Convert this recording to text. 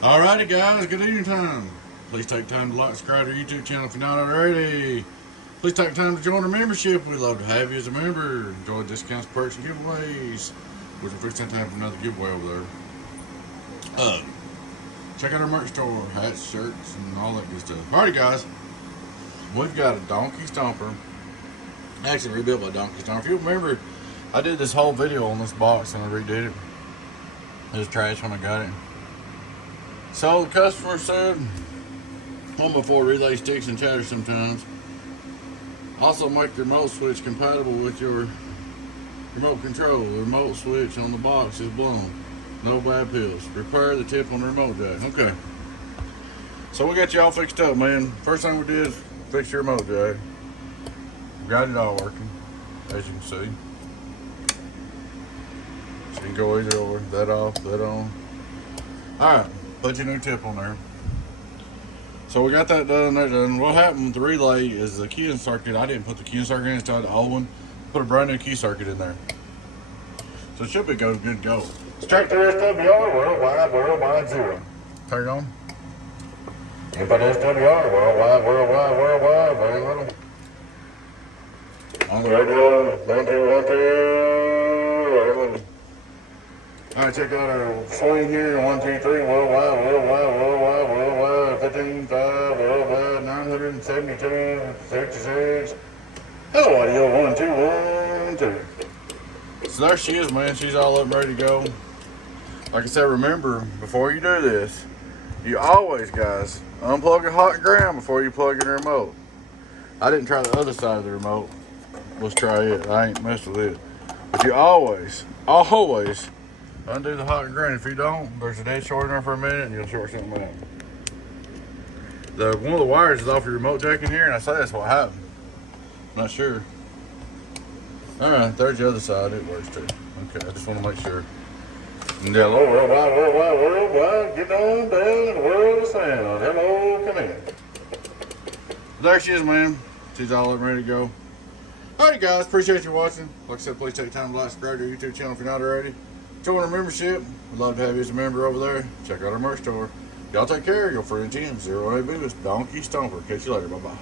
Alrighty guys, good evening time. Please take time to like and subscribe to our YouTube channel if you're not already. Please take time to join our membership. We'd love to have you as a member. Enjoy discounts, perks, and giveaways. Which we're fixing time for another giveaway over there. Check out our merch store, hats, shirts, and all that good stuff. Alrighty guys, we've got a Donkey Stomper. Actually rebuilt by Donkey Stomper. If you remember, I did this whole video on this box and I redid it. It was trash when I got it. So the customer said, on before relay sticks and chatter sometimes. Also make the remote switch compatible with your remote control. The remote switch on the box is blown. No bad pills. Repair the tip on the remote jack. Okay. So we got you all fixed up, man. First thing we did is fix your remote jack. Got it all working, as you can see. So you can go either or. That off, that on. Alright. Put your new tip on there. So we got that done, that done. What happened with the relay is the keying circuit, I didn't put the keying circuit in, instead of the old one. Put a brand new key circuit in there. So it should be good to go. Straight to SWR, worldwide 0. Turn it on. Input SWR, worldwide, very little. On the radio, 1, 2, 1, 2, very little. Alright, check out our swing here, 1, 2, 3, worldwide, 15, 5, worldwide, 972, 66. Hello, audio, 1, 2, 1, 2. So there she is, man. She's all up and ready to go. Like I said, remember, before you do this, you always, guys, unplug the hot ground before you plug in the remote. I didn't try the other side of the remote. Let's try it. I ain't messed with it. But you always undo the hot and ground. If you don't, there's a dead short in there for a minute and you'll short something out. One of the wires is off your remote jack in here, and I say that's what happened. I'm not sure. Alright, there's the other side. It works too. Okay, I just want to make sure. And hello, worldwide, get on down in the world of sound. Hello, come in. There she is, man. She's all up and ready to go. Alright guys, appreciate you watching. Like I said, please take time to like, subscribe to our YouTube channel if you're not already. Join our membership. We'd love to have you as a member over there. Check out our merch store. Y'all take care. Your friend Jim, 0A Donkey Stomper. Catch you later. Bye-bye.